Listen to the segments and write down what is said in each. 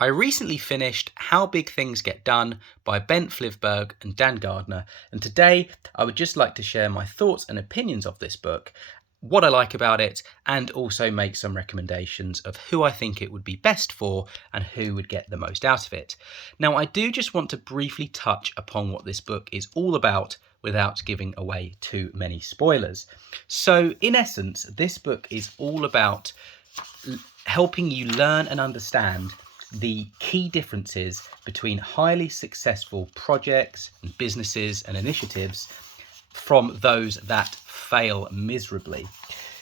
I recently finished How Big Things Get Done by Ben Flyvbjerg and Dan Gardner, and today I would just like to share my thoughts and opinions of this book, what I like about it, and also make some recommendations of who I think it would be best for and who would get the most out of it. Now, I do just want to briefly touch upon what this book is all about without giving away too many spoilers. So, in essence, this book is all about helping you learn and understand the key differences between highly successful projects and businesses and initiatives from those that fail miserably.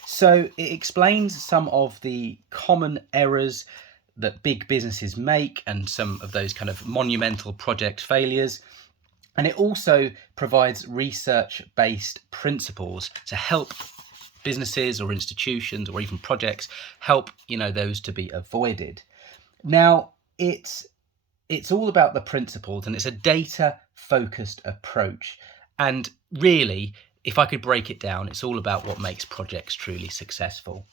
So it explains some of the common errors that big businesses make and some of those kind of monumental project failures. And it also provides research-based principles to help businesses or institutions or even projects help, those to be avoided. Now, it's all about the principles, and it's a data-focused approach. And really, if I could break it down, it's all about what makes projects truly successful.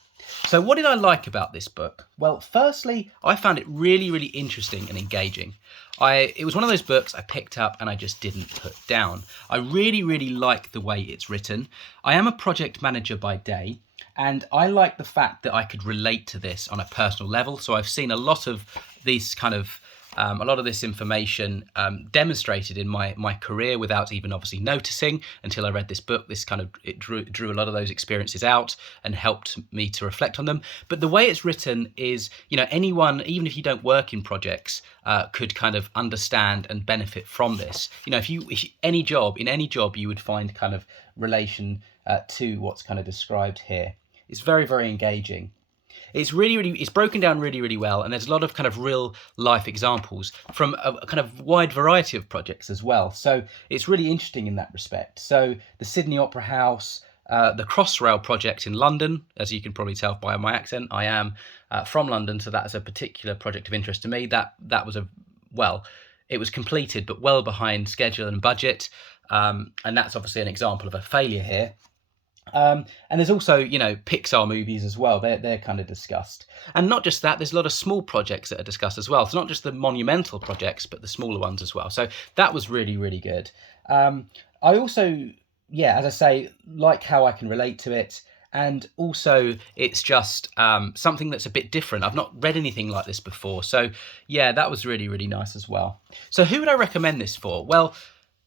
So what did I like about this book? Well, firstly, I found it really, really interesting and engaging. It was one of those books I picked up and I just didn't put down. I really, really like the way it's written. I am a project manager by day, and I like the fact that I could relate to this on a personal level. So I've seen a lot of these a lot of this information demonstrated in my career without even obviously noticing until I read this book. It drew a lot of those experiences out and helped me to reflect on them. But the way it's written is, anyone, even if you don't work in projects, could kind of understand and benefit from this. If any job you would find kind of relation to what's kind of described here. It's very, very engaging. It's it's broken down really, really well, and there's a lot of kind of real life examples from a kind of wide variety of projects as well. So it's really interesting in that respect. So the Sydney Opera House, the Crossrail project in London, as you can probably tell by my accent, I am from London, so that is a particular project of interest to me. That was it was completed, but well behind schedule and budget, and that's obviously an example of a failure here. And there's also, Pixar movies as well. They're kind of discussed. And not just that, there's a lot of small projects that are discussed as well. So not just the monumental projects, but the smaller ones as well. So that was really, really good. I also, as I say, like how I can relate to it. And also, it's just something that's a bit different. I've not read anything like this before. So, that was really, really nice as well. So who would I recommend this for? Well,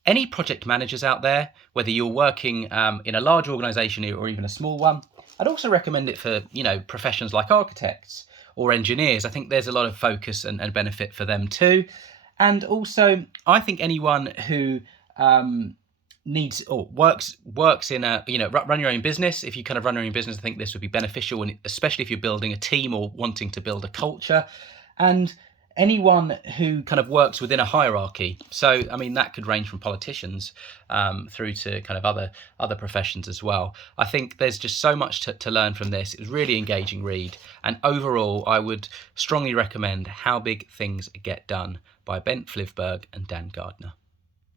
any project managers out there, whether you're working in a large organisation or even a small one, I'd also recommend it for, professions like architects or engineers. I think there's a lot of focus and benefit for them too. And also, I think anyone who needs or works in a, run your own business. If you kind of run your own business, I think this would be beneficial, and especially if you're building a team or wanting to build a culture. And anyone who kind of works within a hierarchy. So, that could range from politicians through to kind of other professions as well. I think there's just so much to learn from this. It was a really engaging read. And overall, I would strongly recommend How Big Things Get Done by Ben Flyvbjerg and Dan Gardner.